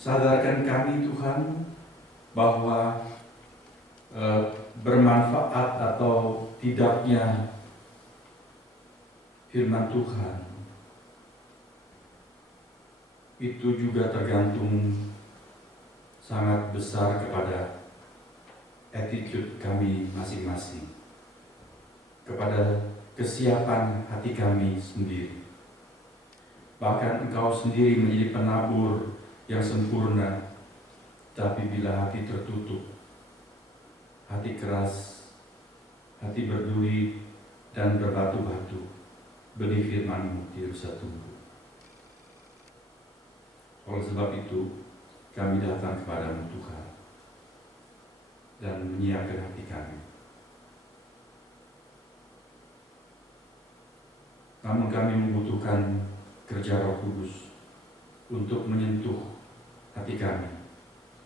Sadarkan kami Tuhan bahwa bermanfaat atau tidaknya firman Tuhan itu juga tergantung sangat besar kepada attitude kami masing-masing, kepada kesiapan hati kami sendiri. Bahkan Engkau sendiri menjadi penabur yang sempurna, tapi bila hati tertutup, hati keras, hati berduri dan berbatu-batu, benih firman-Mu tidak bisa tumbuh. Oleh sebab itu, kami datang kepada-Mu Tuhan dan menyiapkan hati kami. Namun kami membutuhkan kerja Roh Kudus untuk menyentuh hati kami,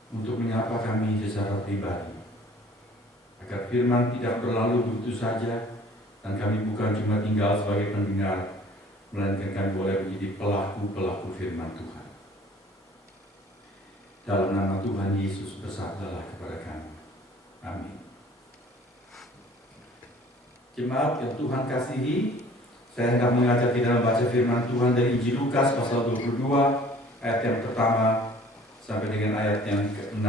untuk menyapa kami secara pribadi, agar firman tidak berlalu begitu saja dan kami bukan cuma tinggal sebagai pendengar, melainkan kami boleh menjadi pelaku-pelaku firman Tuhan. Dalam nama Tuhan Yesus bersabdalah kepada kami. Amin. Jemaat yang Tuhan kasihi, saya hendak mengajak kita membaca firman Tuhan dari Injil Lukas pasal 22 ayat yang pertama sampai dengan ayat yang ke-6.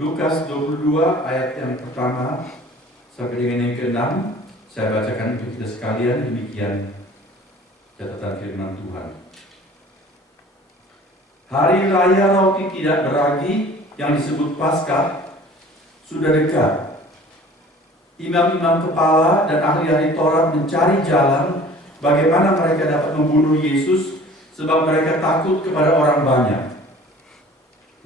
Lukas 22 ayat yang pertama sampai dengan yang ke-6. Saya bacakan untuk kita sekalian, demikian catatan firman Tuhan. Hari raya roti tidak beragi yang disebut Paskah sudah dekat. Imam-imam kepala dan ahli-ahli Taurat mencari jalan bagaimana mereka dapat membunuh Yesus, sebab mereka takut kepada orang banyak.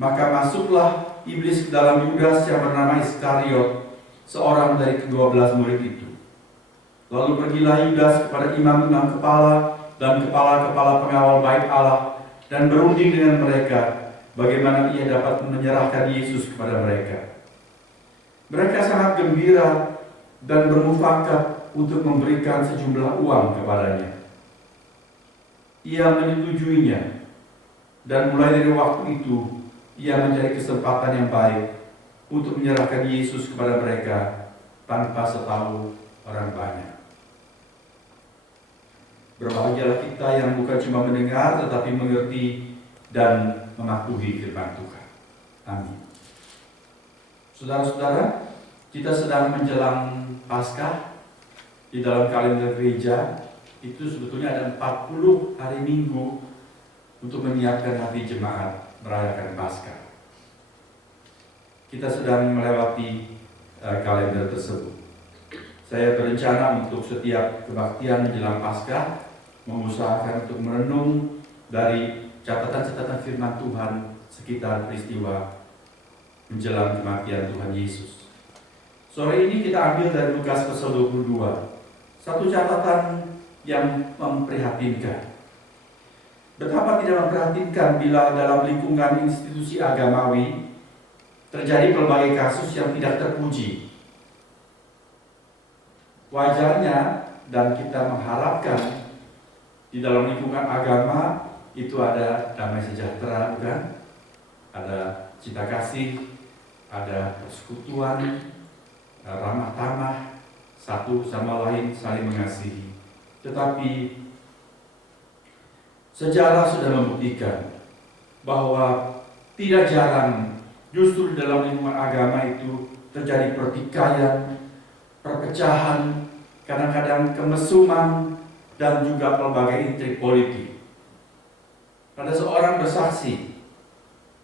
Maka masuklah iblis ke dalam Yudas yang bernama Iskariot, seorang dari ke-12 murid itu. Lalu pergilah Yudas kepada imam-imam kepala dan kepala-kepala pengawal bait Allah dan berunding dengan mereka bagaimana ia dapat menyerahkan Yesus kepada mereka. Mereka sangat gembira dan bermufakat untuk memberikan sejumlah uang kepadanya. Ia menyetujuinya, dan mulai dari waktu itu ia mencari kesempatan yang baik untuk menyerahkan Yesus kepada mereka tanpa setahu orang banyak. Berbahagialah kita yang bukan cuma mendengar tetapi mengerti dan mematuhi firman Tuhan. Amin. Saudara-saudara, kita sedang menjelang Paskah. Di dalam kalender gereja itu sebetulnya ada 40 hari Minggu untuk menyiapkan hati jemaat merayakan Paskah. Kita sedang melewati kalender tersebut. Saya berencana untuk setiap kebaktian menjelang Paskah mengusahakan untuk merenung dari catatan-catatan firman Tuhan sekitar peristiwa menjelang kematian Tuhan Yesus. Sore ini kita ambil dari Lukas pasal 22. Satu catatan yang memprihatinkan. Betapa tidak memprihatinkan bila dalam lingkungan institusi agamawi terjadi berbagai kasus yang tidak terpuji. Wajarnya dan kita mengharapkan di dalam lingkungan agama itu ada damai sejahtera, bukan? Ada cinta kasih, ada persekutuan, ramah tamah, satu sama lain saling mengasihi. Tetapi sejarah sudah membuktikan bahwa tidak jarang justru di dalam lingkungan agama itu terjadi pertikaian, perpecahan, kadang-kadang kemesuman, dan juga pelbagai intrik politik. Ada seorang bersaksi,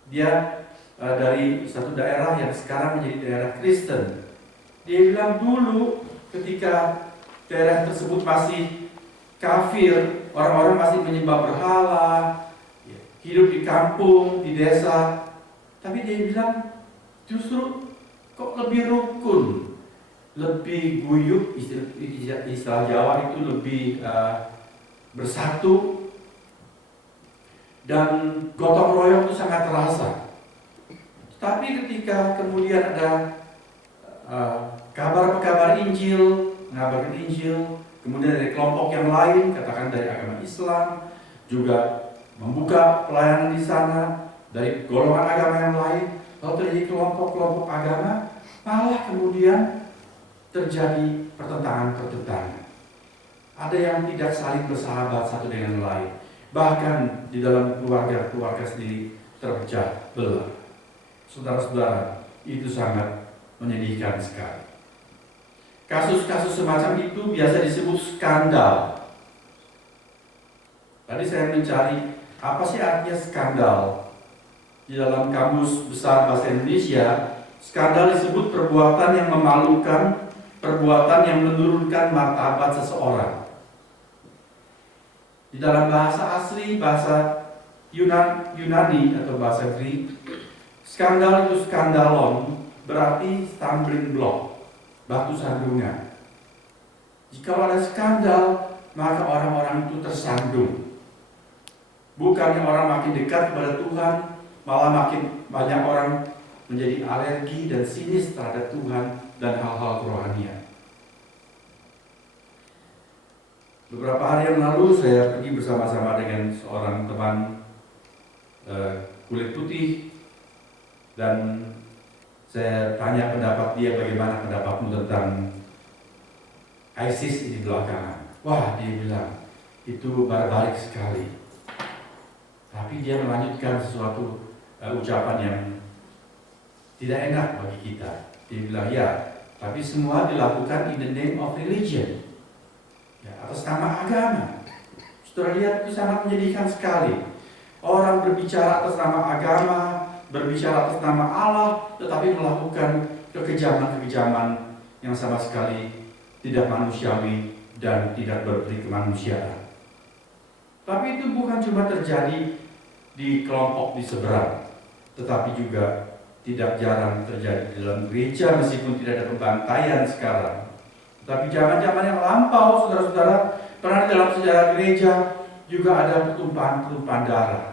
dia dari satu daerah yang sekarang menjadi daerah Kristen. Dia bilang dulu ketika daerah tersebut masih kafir, orang-orang masih menyembah berhala, hidup di kampung, di desa. Tapi dia bilang justru kok lebih rukun, lebih guyup, istilah Jawa itu lebih bersatu, dan gotong royong itu sangat terasa. Tapi ketika kemudian ada kabar-kabar Injil mengabarkan Injil. Kemudian dari kelompok yang lain, katakan dari agama Islam, juga membuka pelayanan di sana. Dari golongan agama yang lain, lalu terjadi kelompok-kelompok agama, malah kemudian terjadi pertentangan-pertentangan. Ada yang tidak saling bersahabat satu dengan lain. Bahkan di dalam keluarga sendiri terpecah belah. Saudara-saudara, itu sangat menyedihkan sekali. Kasus-kasus semacam itu biasa disebut skandal. Tadi saya mencari apa sih artinya skandal. Di dalam Kamus Besar Bahasa Indonesia, skandal disebut perbuatan yang memalukan, perbuatan yang menurunkan martabat seseorang. Di dalam bahasa asli, bahasa Yunani atau bahasa Greek, skandal itu skandalon, berarti stumbling block, batu sandungan. Jika ada skandal, maka orang-orang itu tersandung. Bukannya orang makin dekat kepada Tuhan, malah makin banyak orang menjadi alergi dan sinis terhadap Tuhan dan hal-hal kerohanian. Beberapa hari yang lalu saya pergi bersama-sama dengan seorang teman kulit putih, dan saya tanya pendapat dia, bagaimana pendapatmu tentang ISIS di belakangan. Wah, dia bilang itu barbarik sekali. Tapi dia melanjutkan sesuatu ucapan yang tidak enak bagi kita. Dia bilang, ya, tapi semua dilakukan in the name of religion, ya, atas nama agama. Saudara lihat, itu sangat menyedihkan sekali. Orang berbicara atas nama agama, berbicara atas nama Allah, tetapi melakukan kekejaman-kekejaman yang sama sekali tidak manusiawi dan tidak berberi kemanusiaan. Tapi itu bukan cuma terjadi di kelompok di seberang, tetapi juga tidak jarang terjadi di dalam gereja, meskipun tidak ada pembantaian sekarang. Tapi zaman-zaman yang lampau, saudara-saudara, pernah dalam sejarah gereja juga ada pertumpahan darah.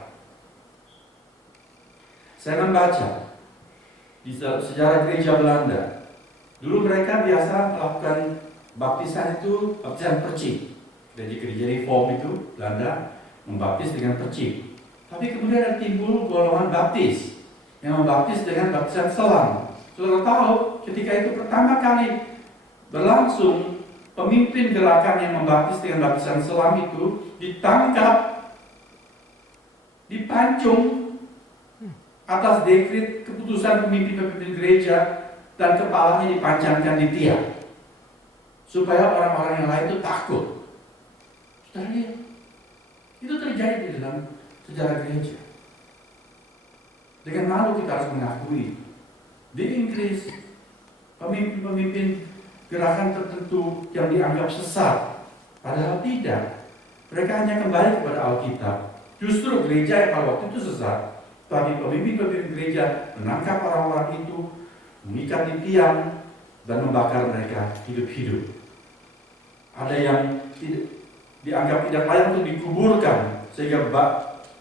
Saya membaca di sejarah gereja Belanda. Dulu mereka biasa melakukan baptisan itu, baptisan percik. Jadi gereja reform itu Belanda membaptis dengan percik. Tapi kemudian ada timbul golongan baptis yang membaptis dengan baptisan selam. Saudara tahu, ketika itu pertama kali berlangsung, pemimpin gerakan yang membaptis dengan baptisan selam itu ditangkap, dipancung atas dekret keputusan pemimpin-pemimpin gereja, dan kepalanya dipancangkan di tiang supaya orang-orang yang lain itu takut. Saudara lihat, itu terjadi di dalam sejarah gereja. Dengan malu kita harus mengakui, di Inggris pemimpin-pemimpin gerakan tertentu yang dianggap sesat, padahal tidak. Mereka hanya kembali kepada Alkitab. Justru gereja yang pada waktu itu sesat, tapi pemimpin-pemimpin gereja menangkap orang-orang itu, mengikat di tiang, dan membakar mereka hidup-hidup. Ada yang dianggap tidak layak untuk dikuburkan, sehingga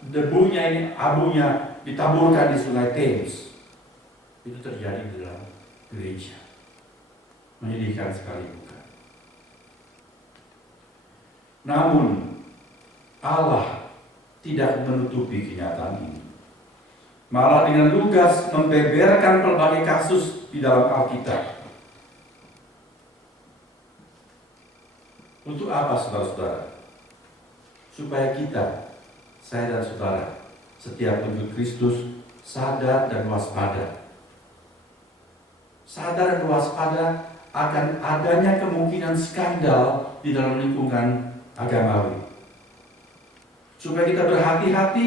debunya ini, abunya ditaburkan di sungai Thames. Itu terjadi di dalam gereja. Menyedihkan sekali, bukan? Namun Allah tidak menutupi kenyataan ini. Malah dengan lugas membeberkan berbagai kasus di dalam Alkitab. Untuk apa, saudara-saudara? Supaya kita, saya dan saudara, setiap pengikut Kristus sadar dan waspada. Sadar dan waspada akan adanya kemungkinan skandal di dalam lingkungan agamawi. Supaya kita berhati-hati,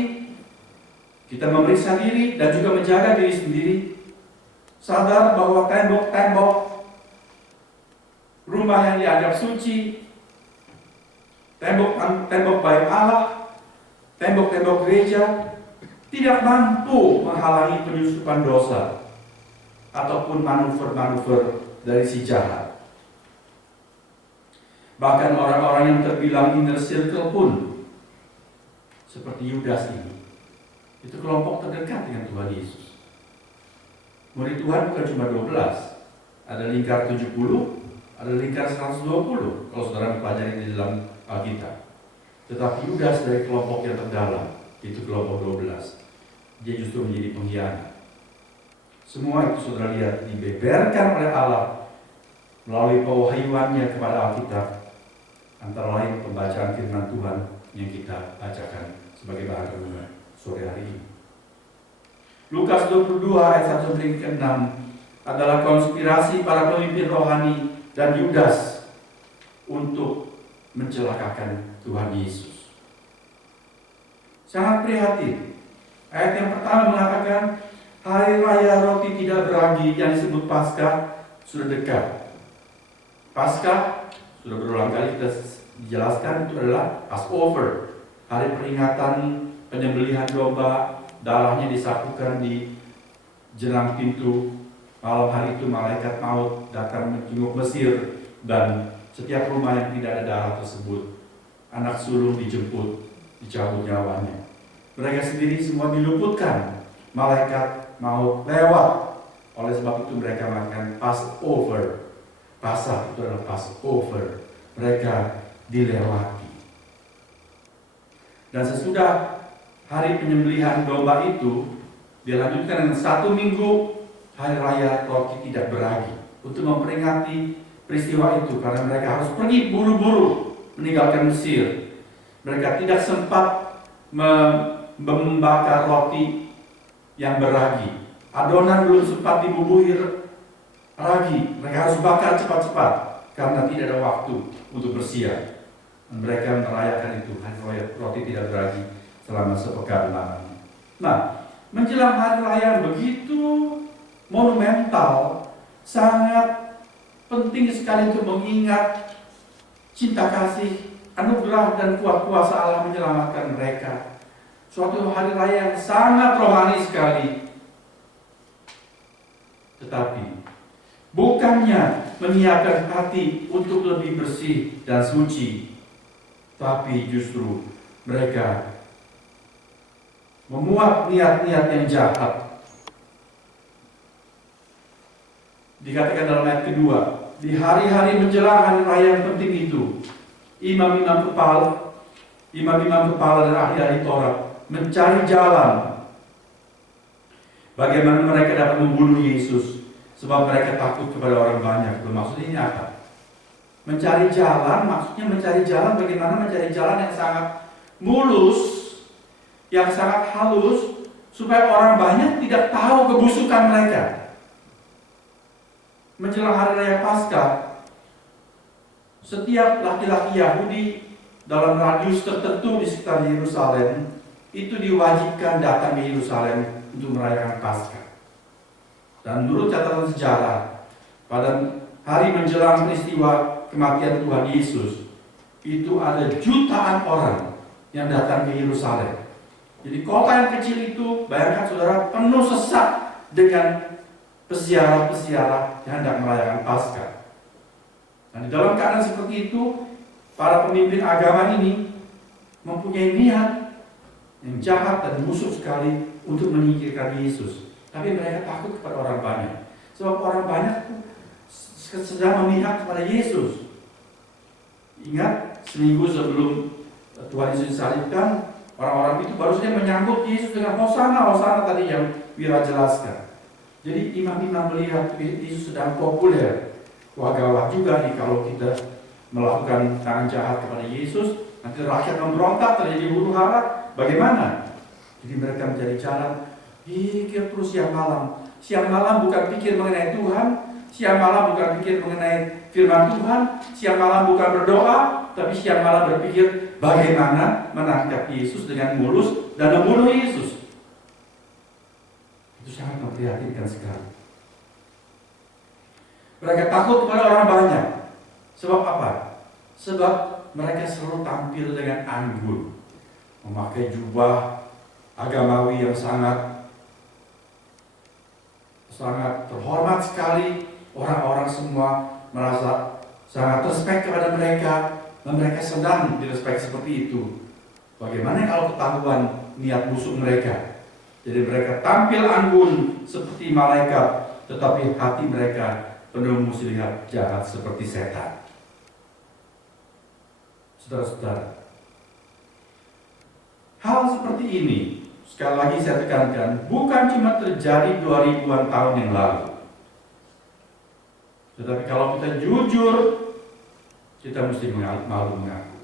kita memeriksa diri dan juga menjaga diri sendiri. Sadar bahwa tembok-tembok rumah yang dianggap suci, tembok bait Allah, tembok-tembok gereja tidak mampu menghalangi penyusupan dosa ataupun manuver-manuver dari si jahat. Bahkan orang-orang yang terbilang inner circle pun, seperti Yudas ini, itu kelompok terdekat dengan Tuhan Yesus. Murid Tuhan bukan cuma 12, ada lingkar 70, Ada lingkaran 120 kalau saudara mempelajari di dalam Alkitab. Tetapi Yudas dari kelompok yang terdalam, itu kelompok 12, dia justru menjadi pengkhianat. Semua itu saudara lihat dibeberkan oleh Allah melalui pewahyuannya kepada Alkitab, antara lain pembacaan firman Tuhan yang kita bacakan sebagai bahan renungan sore hari ini. Lukas 22 ayat 1 sampai 6 adalah konspirasi para pemimpin rohani dan Yudas untuk mencelakakan Tuhan Yesus. Sangat prihatin. Ayat yang pertama mengatakan hari raya roti tidak beragi yang disebut Paskah sudah dekat. Paskah sudah berulang kali kita dijelaskan, itu adalah Passover, hari peringatan penyembelihan domba. Darahnya disapukan di jenang pintu. Malam hari itu malaikat maut datang menjenguk Mesir, dan setiap rumah yang tidak ada darah tersebut, anak sulung dijemput, dicabut nyawanya. Mereka sendiri semua diluputkan, malaikat maut lewat. Oleh sebab itu mereka mengatakan Passover. Pasah itu adalah Passover. Mereka dilewati. Dan sesudah hari penyembelihan domba itu dilanjutkan dengan 1 minggu hari raya roti tidak beragi untuk memperingati peristiwa itu, karena mereka harus pergi buru-buru meninggalkan Mesir. Mereka tidak sempat membakar roti yang beragi. Adonan belum sempat dibubuhi ragi. Mereka harus bakar cepat-cepat karena tidak ada waktu untuk bersiap. Mereka merayakan itu hari raya roti tidak beragi selama sepekan lamanya. Nah, menjelang hari raya yang begitu monumental, sangat penting sekali untuk mengingat cinta kasih, anugerah dan kuat kuasa Allah menyelamatkan mereka. Suatu hari raya yang sangat rohani sekali. Tetapi bukannya menyiapkan hati untuk lebih bersih dan suci, tapi justru mereka memuat niat-niat yang jahat. Dikatakan dalam ayat kedua, di hari-hari menjelang hari raya yang penting itu, imam-imam kepala dan ahli-ahli Taurat mencari jalan bagaimana mereka dapat membunuh Yesus, sebab mereka takut kepada orang banyak. Maksudnya ini apa? Mencari jalan, maksudnya mencari jalan bagaimana mencari jalan yang sangat mulus, yang sangat halus, supaya orang banyak tidak tahu kebusukan mereka. Menjelang hari raya Paskah, setiap laki-laki Yahudi dalam radius tertentu di sekitar Yerusalem itu diwajibkan datang ke Yerusalem untuk merayakan Paskah. Dan menurut catatan sejarah, pada hari menjelang peristiwa kematian Tuhan Yesus, itu ada jutaan orang yang datang ke Yerusalem. Jadi kota yang kecil itu, bayangkan saudara, penuh sesak dengan peziarah-peziarah yang hendak merayakan Paskah. Dan di dalam keadaan seperti itu, para pemimpin agama ini mempunyai niat yang jahat dan musuh sekali untuk menyingkirkan Yesus. Tapi mereka takut kepada orang banyak, sebab orang banyak sedang memihak kepada Yesus. Ingat, seminggu sebelum Tuhan Yesus disalibkan, orang-orang itu baru saja menyambut Yesus dengan Hosana, Hosana tadi yang Wira jelaskan. Jadi imam-imam melihat Yesus sedang populer. Wah, gawat juga nih kalau kita melakukan tangan jahat kepada Yesus, nanti rakyat memberontak, terjadi huru-hara. Bagaimana? Jadi mereka mencari jalan, pikir terus siang malam. Siang malam bukan pikir mengenai Tuhan, siang malam bukan pikir mengenai firman Tuhan, siang malam bukan berdoa, tapi siang malam berpikir bagaimana menangkap Yesus dengan mulus dan membunuh Yesus. Itu sangat memprihatinkan sekali. Mereka takut kepada orang banyak. Sebab apa? Sebab mereka selalu tampil dengan anggun, memakai jubah agamawi yang sangat terhormat sekali. Orang-orang semua merasa sangat respek kepada mereka, dan mereka sedang direspek seperti itu. Bagaimana kalau ketahuan niat busuk mereka? Jadi mereka tampil anggun seperti malaikat, tetapi hati mereka penuh muslihat jahat seperti setan. Saudara-saudara, hal seperti ini, sekali lagi saya tekankan, bukan cuma terjadi 2000-an tahun yang lalu. Tetapi kalau kita jujur, kita mesti malu mengaku.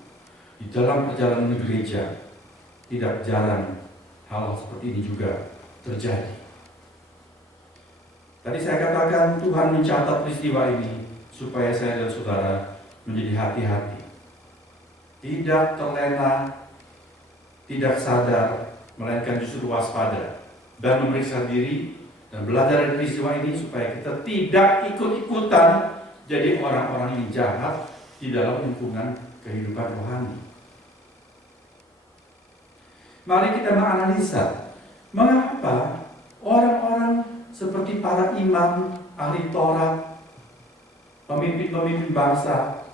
Di dalam perjalanan gereja, tidak jarang hal seperti ini juga terjadi. Tadi saya katakan Tuhan mencatat peristiwa ini supaya saya dan saudara menjadi hati-hati. Tidak terlena, tidak sadar, melainkan justru waspada dan memeriksa diri dan belajar dari peristiwa ini supaya kita tidak ikut-ikutan jadi orang-orang yang jahat di dalam lingkungan kehidupan rohani. Mari kita menganalisa mengapa orang-orang seperti para imam, ahli Taurat, pemimpin-pemimpin bangsa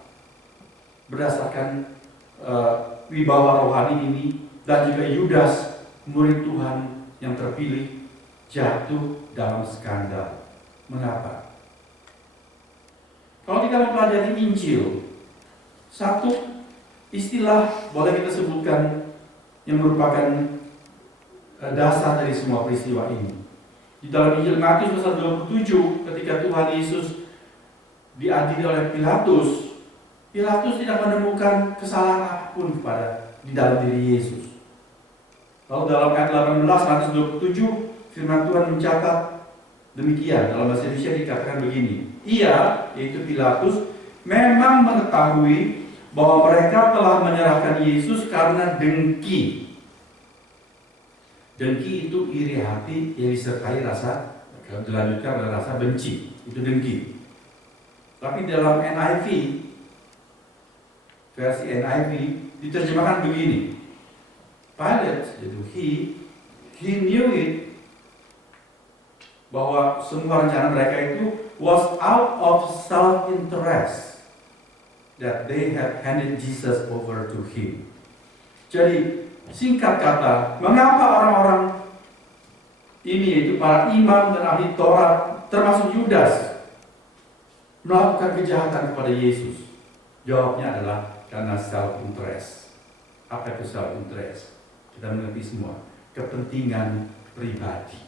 berdasarkan wibawa rohani ini, dan juga Yudas, murid Tuhan yang terpilih, jatuh dalam skandal. Mengapa? Kalau kita mempelajari Injil, satu istilah boleh kita sebutkan yang merupakan dasar dari semua peristiwa ini. Di dalam Injil Matius pasal 27, ketika Tuhan Yesus diadili oleh Pilatus tidak menemukan kesalahan apapun di dalam diri Yesus. Lalu dalam ayat 18 Matius 27, firman Tuhan mencatat demikian. Dalam bahasa Indonesia dikatakan begini, ia, yaitu Pilatus, memang mengetahui bahwa mereka telah menyerahkan Yesus karena dengki. Dengki itu iri hati yang disertai rasa, dilanjutkan oleh rasa benci. Itu dengki. Tapi dalam NIV, versi NIV diterjemahkan begini. Pilate, yaitu he knew it, bahwa semua rencana mereka itu was out of self-interest that they had handed Jesus over to him. Jadi singkat kata, mengapa orang-orang ini, yaitu para imam dan ahli Taurat, termasuk Yudas, melakukan kejahatan kepada Yesus? Jawabnya adalah karena self-interest. Apa itu self-interest? Kita mengerti semua, kepentingan pribadi.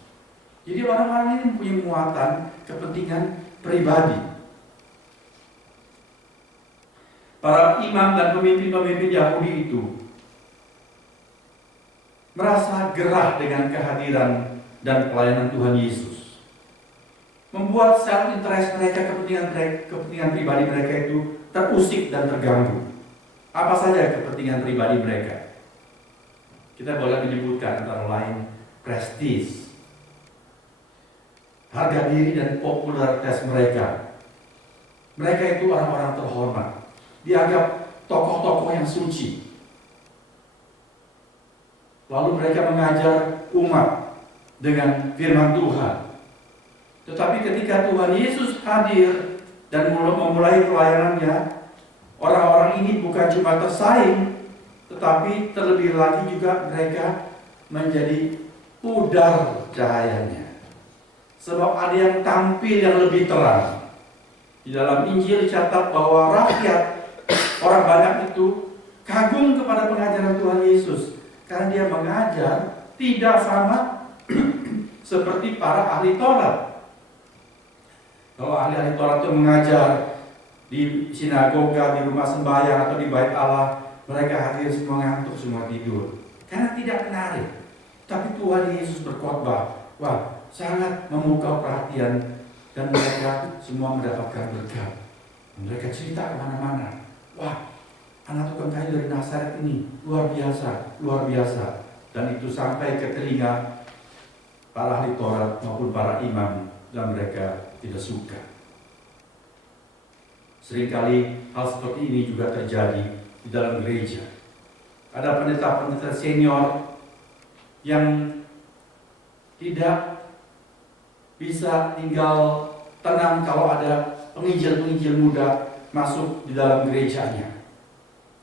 Jadi orang-orang ini mempunyai muatan kepentingan pribadi. Para imam dan pemimpin-pemimpin Yahudi itu merasa gerah dengan kehadiran dan pelayanan Tuhan Yesus, membuat self-interest mereka, kepentingan pribadi mereka itu terusik dan terganggu. Apa saja kepentingan pribadi mereka? Kita boleh menyebutkan antara lain prestis, harga diri dan popularitas mereka. Mereka itu orang-orang terhormat, dianggap tokoh-tokoh yang suci. Lalu mereka mengajar umat dengan firman Tuhan. Tetapi ketika Tuhan Yesus hadir dan memulai pelayanannya, orang-orang ini bukan cuma tersaing, tetapi terlebih lagi juga mereka menjadi pudar cahayanya. Sebab ada yang tampil yang lebih terang. Di dalam Injil dicatat bahwa rakyat, orang banyak itu kagum kepada pengajaran Tuhan Yesus, karena dia mengajar tidak sama seperti para ahli Taurat. Kalau ahli-ahli Taurat itu mengajar di sinagoga, di rumah sembahyang atau di bait Allah, mereka hadir semua ngantuk, semua tidur, karena tidak menarik. Tapi Tuhan Yesus berkhotbah, wah, sangat memukau perhatian, dan mereka semua mendapatkan berkat. Mereka cerita kemana-mana, wah, anak tukang kayu dari Nazaret ini luar biasa, luar biasa. Dan itu sampai ke telinga para ahli Taurat maupun para imam, dan mereka tidak suka. Seringkali hal seperti ini juga terjadi di dalam gereja. Ada pendeta-pendeta senior yang tidak bisa tinggal tenang kalau ada penginjil-penginjil muda masuk di dalam gerejanya.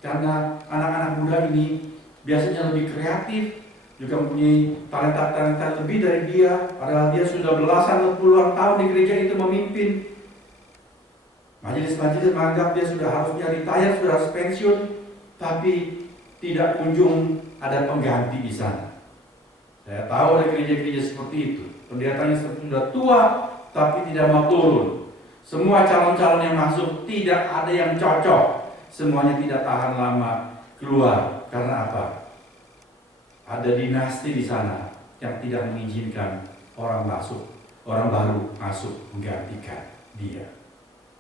Karena anak-anak muda ini biasanya lebih kreatif, juga mempunyai talenta-talenta lebih dari dia, padahal dia sudah belasan atau puluhan tahun di gereja itu memimpin. Majelis-majelis menganggap dia sudah harusnya retire, sudah harus pensiun, tapi tidak kunjung ada pengganti di sana. Saya tahu ada gereja-gereja seperti itu. Pendetanya sudah tua, tapi tidak mau turun. Semua calon-calon yang masuk tidak ada yang cocok. Semuanya tidak tahan lama keluar. Karena apa? Ada dinasti di sana yang tidak mengizinkan orang baru masuk menggantikan dia.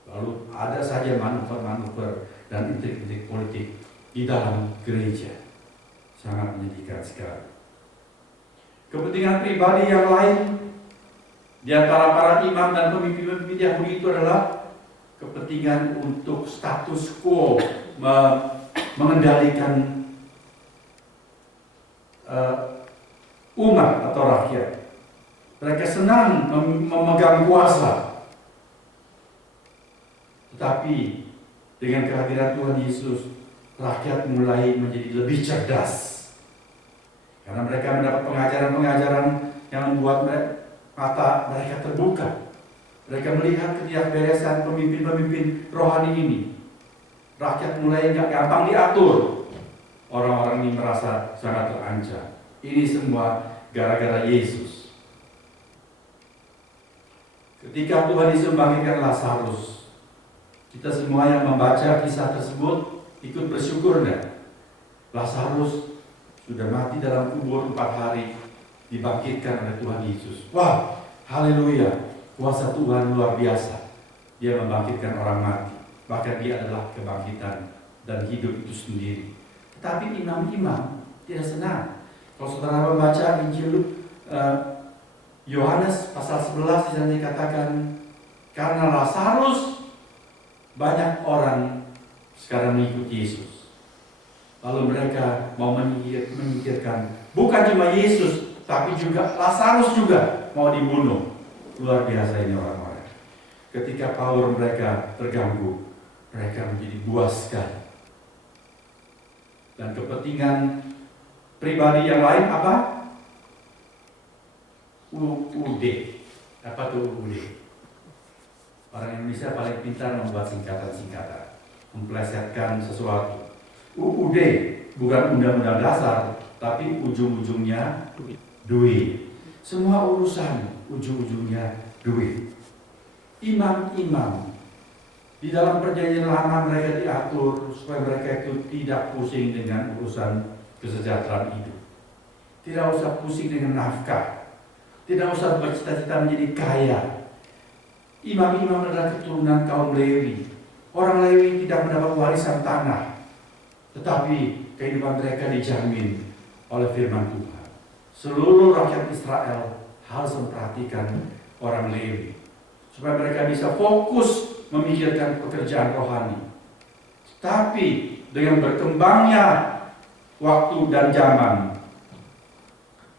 Lalu ada saja manuver-manuver dan intrik-intrik politik di dalam gereja. Sangat menyedihkan sekali. Kepentingan pribadi yang lain di antara para imam dan pemimpin-pemimpin Yahudi itu adalah kepentingan untuk status quo, mengendalikan umat atau rakyat. Mereka senang memegang kuasa. Tetapi dengan kehadiran Tuhan Yesus, rakyat mulai menjadi lebih cerdas. Karena mereka mendapat pengajaran-pengajaran yang membuat mata mereka terbuka. Mereka melihat ketidakberesan pemimpin-pemimpin rohani ini. Rakyat mulai nggak gampang diatur. Orang-orang ini merasa sangat terancam. Ini semua gara-gara Yesus. Ketika Tuhan Yesus membangkitkan Lazarus, kita semua yang membaca kisah tersebut ikut bersyukur enggak? Lazarus sudah mati dalam kubur 4 hari, dibangkitkan oleh Tuhan Yesus. Wah, haleluya, kuasa Tuhan luar biasa. Dia membangkitkan orang mati. Bahkan dia adalah kebangkitan dan hidup itu sendiri. Tetapi imam-imam tidak senang. Kalau saudara membaca Injil Yohanes pasal 11 di sana dikatakan, karena Lazarus banyak orang sekarang mengikuti Yesus. Lalu mereka mau menyingkirkan bukan cuma Yesus, tapi juga Lazarus juga mau dibunuh. Luar biasa ini orang-orang. Ketika power mereka terganggu, mereka menjadi buas sekali. Dan kepentingan pribadi yang lain apa? UUD. Apa tuh UUD? Orang Indonesia paling pintar membuat singkatan-singkatan, memplesetkan sesuatu. UUD bukan undang-undang dasar, tapi ujung-ujungnya duit. Semua urusan ujung-ujungnya duit. Imam-imam di dalam perjanjian lama mereka diatur supaya mereka itu tidak pusing dengan urusan kesejahteraan hidup. Tidak usah pusing dengan nafkah. Tidak usah bercita-cita menjadi kaya. Imam-imam adalah keturunan kaum Lewi. Orang Lewi tidak mendapat warisan tanah, tetapi kehidupan mereka dijamin oleh firman Tuhan. Seluruh rakyat Israel harus memperhatikan orang Lewi, supaya mereka bisa fokus memikirkan pekerjaan rohani. Tapi dengan berkembangnya waktu dan zaman,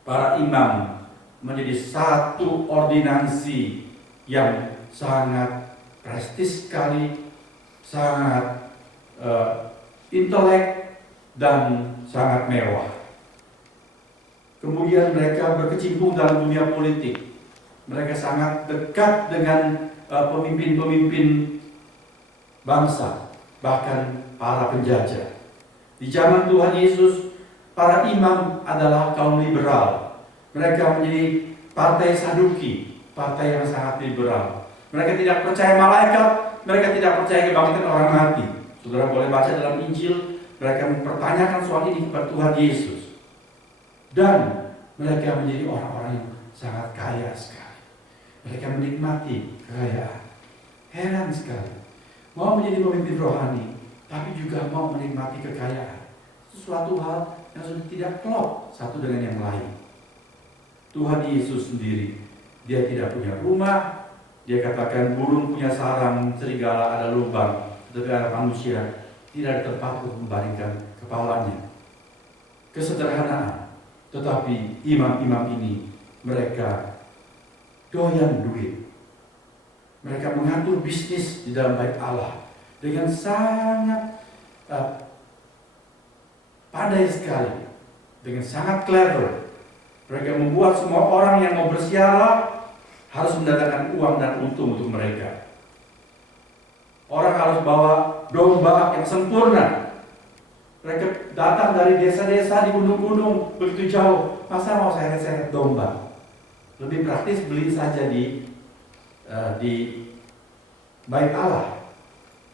para imam menjadi satu ordinansi yang sangat prestis sekali, sangat intelek dan sangat mewah. Kemudian mereka berkecimpung dalam dunia politik. Mereka sangat dekat dengan pemimpin-pemimpin bangsa, bahkan para penjajah. Di zaman Tuhan Yesus, para imam adalah kaum liberal. Mereka menjadi partai Saduki, partai yang sangat liberal. Mereka tidak percaya malaikat, mereka tidak percaya kebangkitan orang mati. Saudara boleh baca dalam Injil, mereka mempertanyakan soal ini kepada Tuhan Yesus. Dan mereka menjadi orang-orang yang sangat kaya sekali. Mereka menikmati kekayaan. Heran sekali. Mau menjadi pemimpin rohani, tapi juga mau menikmati kekayaan. Sesuatu hal yang sudah tidak klop satu dengan yang lain. Tuhan Yesus sendiri, dia tidak punya rumah. Dia katakan burung punya sarang, serigala ada lubang, tetapi anak manusia tidak ada tempat untuk membaringkan kepalanya. Kesederhanaan. Tetapi imam-imam ini, mereka doyan duit. Mereka mengatur bisnis di dalam bait Allah dengan sangat pandai sekali, dengan sangat clever. Mereka membuat semua orang yang mau bersiara harus mendatangkan uang dan untung untuk mereka. Orang harus bawa domba yang sempurna. Mereka datang dari desa-desa di gunung-gunung begitu jauh. Masa mau seret-seret domba? Lebih praktis beli saja di Bait Allah.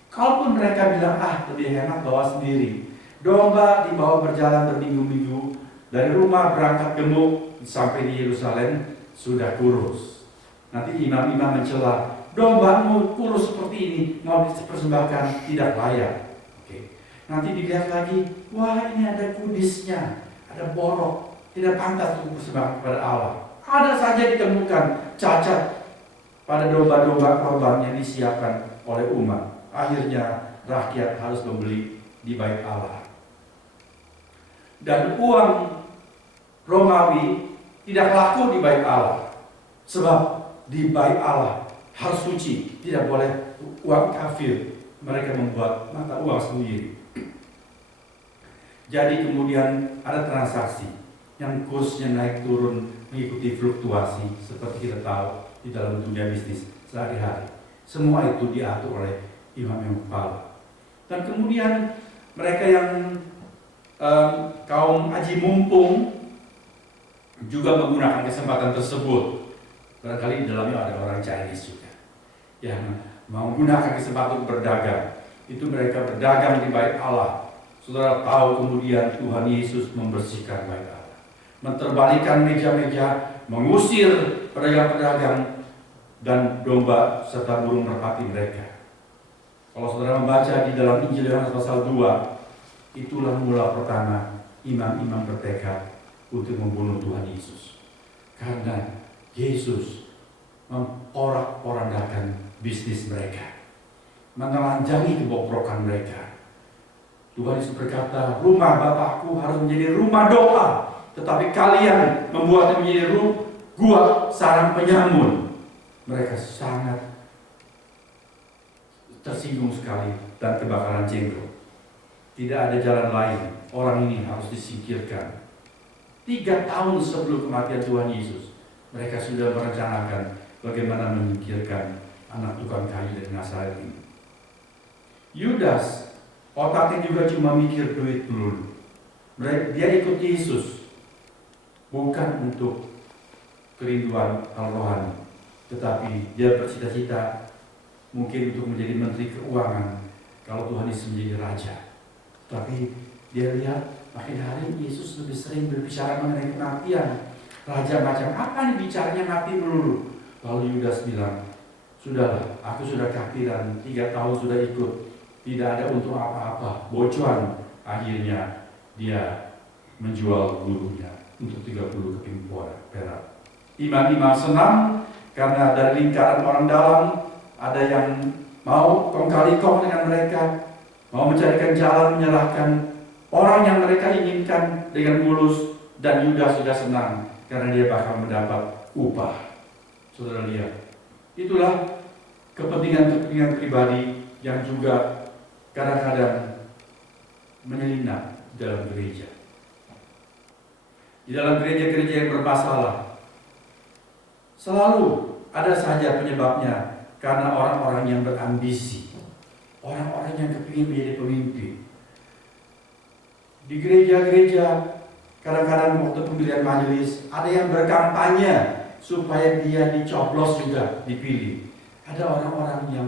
Kalaupun mereka bilang, lebih hemat bawa sendiri. Domba dibawa berjalan berminggu-minggu. Dari rumah berangkat gemuk sampai di Yerusalem sudah kurus. Nanti imam-imam mencela, dombamu kurus seperti ini, mau dipersembahkan, tidak layak. Oke. Nanti dilihat lagi, wah ini ada kudisnya, ada borok, tidak pantas untuk dipersembahkan kepada Allah. Ada saja ditemukan cacat pada domba-domba korban yang disiapkan oleh umat. Akhirnya rakyat harus membeli di Bait Allah. Dan uang Romawi tidak laku di Bait Allah, sebab di Bait Allah harus suci, tidak boleh uang kafir. Mereka membuat mata uang sendiri. Jadi kemudian ada transaksi yang kursnya naik turun mengikuti fluktuasi seperti kita tahu di dalam dunia bisnis sehari-hari. Semua itu diatur oleh imam yang kepala. Dan kemudian mereka yang kaum haji mumpung juga menggunakan kesempatan tersebut. Barangkali di dalamnya ada orang Chinese juga yang mau menggunakan kesempatan untuk berdagang. Itu mereka berdagang di Bait Allah. Saudara tahu kemudian Tuhan Yesus membersihkan Bait Allah, menterbalikan meja-meja, mengusir pedagang-pedagang dan domba serta burung merpati mereka. Kalau saudara membaca di dalam Injil Yohanes pasal 2, itulah mula pertama imam-imam bertekad untuk membunuh Tuhan Yesus. Karena Yesus memporak-porandakan bisnis mereka, menelanjangi kebobrokan mereka. Tuhan Yesus berkata, rumah Bapakku harus menjadi rumah doa, tetapi kalian membuatnya menjadi gua sarang penyamun. Mereka sangat tersinggung sekali dan kebakaran jenggot. Tidak ada jalan lain, orang ini harus disingkirkan. 3 tahun sebelum kematian Tuhan Yesus, mereka sudah merencanakan bagaimana menyingkirkan anak tukang kayu dari Nazaret ini. Yudas otaknya juga cuma mikir duit dulu. Dia ikut Yesus bukan untuk kerinduan rohani, tetapi dia bercita-cita mungkin untuk menjadi menteri keuangan kalau Tuhan Yesus menjadi raja. Tapi dia lihat makin hari Yesus lebih sering berbicara mengenai kematian. Raja macam apa nih bicaranya mati melulu. Lalu Yudas bilang, sudahlah, aku sudah kafiran, 3 tahun sudah ikut, tidak ada untung apa-apa, bocuan. Akhirnya dia menjual gurunya untuk 30 keping perak. Imam-imam senang karena dari lingkaran orang dalam ada yang mau kong-kali-kong dengan mereka, mau mencarikan jalan menyalahkan orang yang mereka inginkan dengan mulus. Dan Yudas sudah senang karena dia bakal mendapat upah. Saudara lihat, itulah kepentingan-kepentingan pribadi yang juga kadang-kadang menyelinap dalam gereja. Di dalam gereja-gereja yang bermasalah, selalu ada saja penyebabnya karena orang-orang yang berambisi, orang-orang yang kepingin menjadi pemimpin. Di gereja-gereja kadang-kadang waktu pemilihan majelis ada yang berkampanye supaya dia dicoblos juga dipilih. Ada orang-orang yang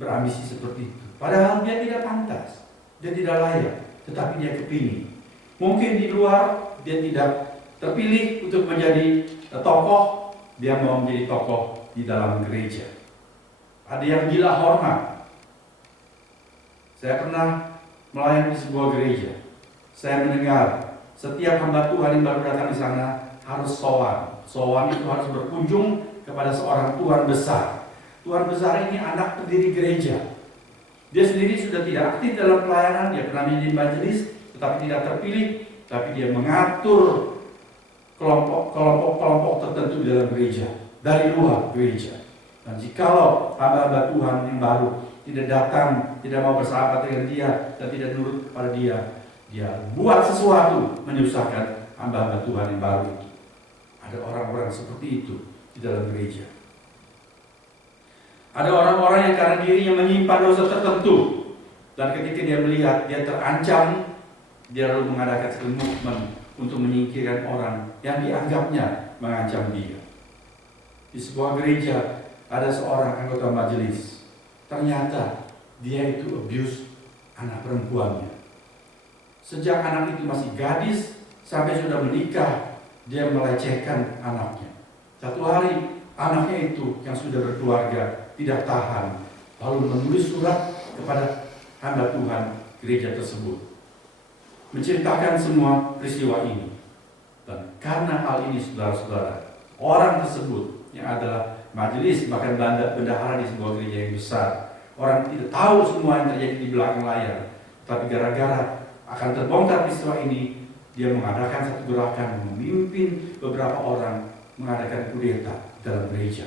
berambisi seperti itu. Padahal dia tidak pantas, dia tidak layak, tetapi dia kepingin. Mungkin di luar dia tidak terpilih untuk menjadi tokoh, dia mau menjadi tokoh di dalam gereja. Ada yang gila hormat. Saya pernah melayani di sebuah gereja. Saya mendengar setiap hamba Tuhan yang baru datang di sana harus sowan. Sowan itu harus berkunjung kepada seorang tuan besar. Tuan besar ini anak pendiri gereja. Dia sendiri sudah tidak aktif dalam pelayanan, dia pernah menjadi majelis, tetapi tidak terpilih. Tapi dia mengatur kelompok-kelompok tertentu di dalam gereja, dari luar gereja. Dan jikalau hamba-hamba Tuhan yang baru tidak datang, tidak mau bersahabat dengan dia, dan tidak nurut kepada dia, dia buat sesuatu menyusahkan hamba-hamba Tuhan yang baru itu. Ada orang-orang seperti itu di dalam gereja. Ada orang-orang yang karena dirinya menyimpan dosa tertentu, dan ketika dia melihat dia terancam, dia lalu mengadakan satu movement untuk menyingkirkan orang yang dianggapnya mengancam dia. Di sebuah gereja ada seorang anggota majelis, ternyata dia itu abuse anak perempuannya. Sejak anak itu masih gadis sampai sudah menikah, dia melecehkan anaknya. Satu hari anaknya itu yang sudah berkeluarga tidak tahan, lalu menulis surat kepada hamba Tuhan gereja tersebut, menceritakan semua peristiwa ini. Dan karena hal ini, saudara-saudara, orang tersebut yang adalah majelis, bahkan bendahara di sebuah gereja yang besar, orang tidak tahu semua yang terjadi di belakang layar, tapi gara-gara akan terbongkar peristiwa ini, dia mengadakan satu gerakan, memimpin beberapa orang mengadakan kudeta dalam gereja.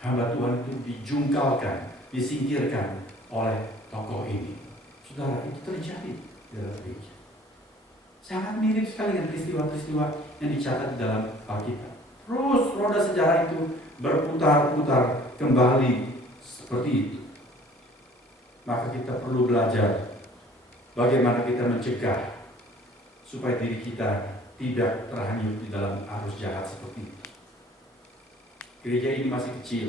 Hamba Tuhan itu dijungkalkan, disingkirkan oleh tokoh ini. Saudara, itu terjadi dalam gereja. Sangat mirip sekali dengan peristiwa-peristiwa yang dicatat di dalam Alkitab. Terus roda sejarah itu berputar-putar kembali seperti itu. Maka kita perlu belajar bagaimana kita mencegah supaya diri kita tidak terhanyut di dalam arus jahat seperti itu. Gereja ini masih kecil.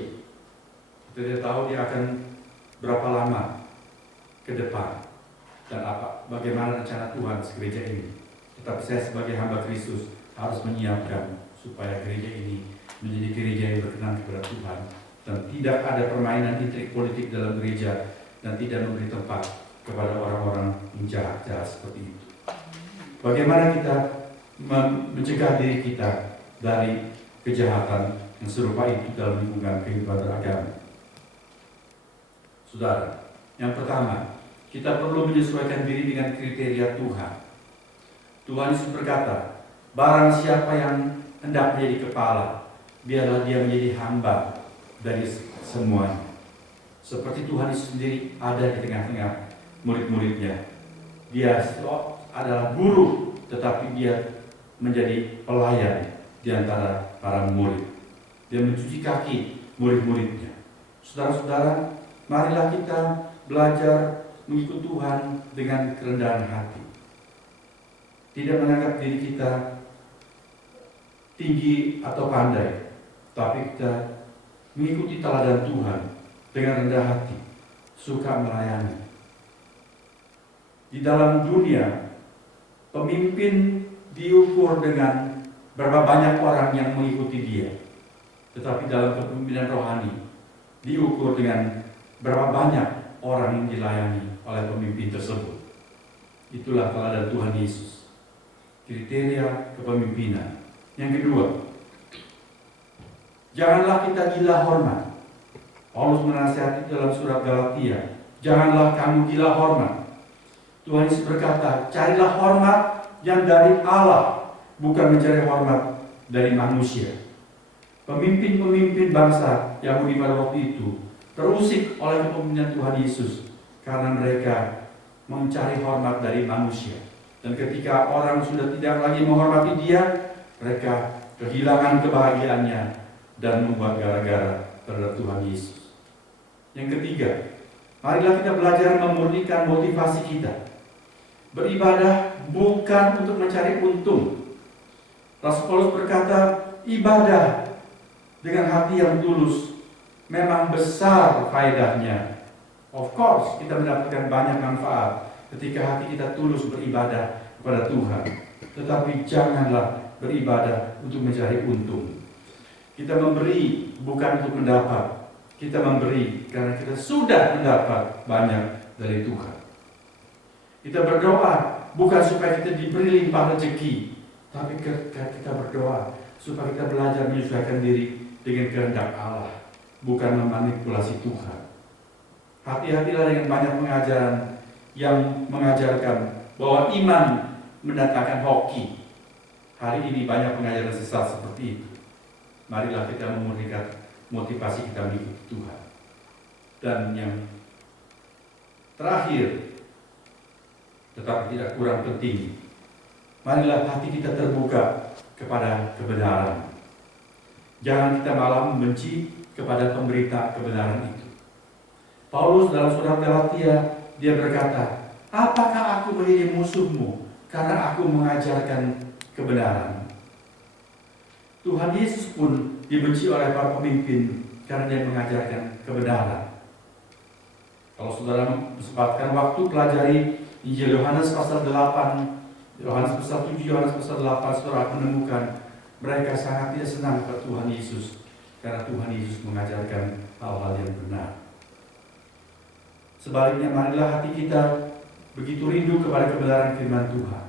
Kita tidak tahu dia akan berapa lama ke depan dan bagaimana rencana Tuhan gereja ini. Tetapi saya sebagai hamba Kristus harus menyiapkan supaya gereja ini menjadi gereja yang berkenan kepada Tuhan dan tidak ada permainan intrik politik dalam gereja dan tidak memberi tempat kepada orang-orang yang jahat-jahat seperti itu. Bagaimana kita mencegah diri kita dari kejahatan yang serupa itu dalam lingkungan kehidupan beragama? Saudara, yang pertama, kita perlu menyesuaikan diri dengan kriteria Tuhan. Tuhan Yesus berkata, barang siapa yang hendak menjadi kepala, biarlah dia menjadi hamba dari semuanya. Seperti Tuhan Yesus sendiri ada di tengah-tengah murid-muridnya. Dia adalah guru, tetapi dia menjadi pelayan di antara para murid. Dia mencuci kaki murid-muridnya. Saudara-saudara, marilah kita belajar mengikut Tuhan dengan kerendahan hati. Tidak menganggap diri kita tinggi atau pandai, tapi kita mengikuti teladan Tuhan dengan rendah hati, suka melayani. Di dalam dunia, pemimpin diukur dengan berapa banyak orang yang mengikuti dia. Tetapi dalam kepemimpinan rohani diukur dengan berapa banyak orang yang dilayani oleh pemimpin tersebut. Itulah teladan Tuhan Yesus. Kriteria kepemimpinan. Yang kedua, janganlah kita gila hormat. Paulus menasihati dalam surat Galatia, janganlah kamu gila hormat. Tuhan Yesus berkata, carilah hormat yang dari Allah, bukan mencari hormat dari manusia. Pemimpin-pemimpin bangsa Yahudi pada waktu itu terusik oleh kepemimpinan Tuhan Yesus karena mereka mencari hormat dari manusia. Dan ketika orang sudah tidak lagi menghormati dia, mereka kehilangan kebahagiaannya dan membuat gara-gara terhadap Tuhan Yesus. Yang ketiga, marilah kita belajar memurnikan motivasi kita. Beribadah bukan untuk mencari untung. Rasul Paulus berkata, ibadah dengan hati yang tulus memang besar faedahnya. Of course, kita mendapatkan banyak manfaat ketika hati kita tulus beribadah kepada Tuhan. Tetapi janganlah beribadah untuk mencari untung. Kita memberi bukan untuk mendapat. Kita memberi karena kita sudah mendapat banyak dari Tuhan. Kita berdoa bukan supaya kita diberi limpah rezeki, tapi kita berdoa supaya kita belajar menyesuaikan diri dengan kehendak Allah, bukan memanipulasi Tuhan. Hati-hatilah dengan banyak pengajaran yang mengajarkan bahwa iman mendatangkan hoki. Hari ini banyak pengajaran sesat seperti itu. Marilah kita memurnikan motivasi kita mengikuti Tuhan. Dan yang terakhir, tetapi tidak kurang penting, marilah hati kita terbuka kepada kebenaran. Jangan kita malah membenci kepada pemberita kebenaran itu. Paulus dalam surat Galatia, dia berkata, apakah aku menjadi musuhmu karena aku mengajarkan kebenaran? Tuhan Yesus pun dibenci oleh para pemimpin karena dia mengajarkan kebenaran. Kalau saudara sempatkan waktu pelajari Injil Yohanes pasal 8, Yohanes pasal 7, Yohanes pasal 8, saudara menemukan mereka sangat tidak senang kepada Tuhan Yesus karena Tuhan Yesus mengajarkan hal-hal yang benar. Sebaliknya, marilah hati kita begitu rindu kepada kebenaran firman Tuhan.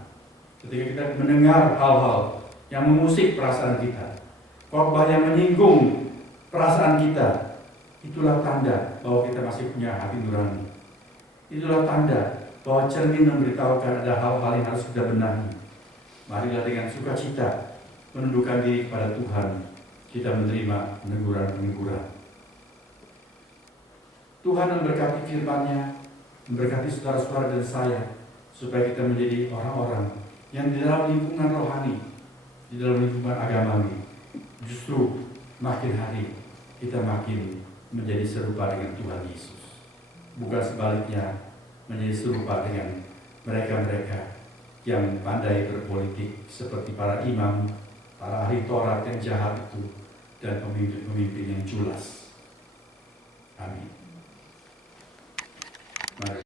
Ketika kita mendengar hal-hal yang mengusik perasaan kita, khotbah yang menyinggung perasaan kita, itulah tanda bahwa kita masih punya hati nurani. Itulah tanda bahwa cermin memberitahukan ada hal-hal yang harus kita benahi. Marilah dengan sukacita menundukkan diri kepada Tuhan, kita menerima peneguran-peneguran. Tuhan memberkati firman-Nya, memberkati saudara-saudara dan saya, supaya kita menjadi orang-orang yang di dalam lingkungan rohani, di dalam lingkungan agamawi, justru makin hari kita makin menjadi serupa dengan Tuhan Yesus. Bukan sebaliknya, menjadi serupa dengan mereka-mereka yang pandai berpolitik seperti para imam, para ahli Taurat yang jahat itu, dan pemimpin-pemimpin yang culas. Amin. Mari.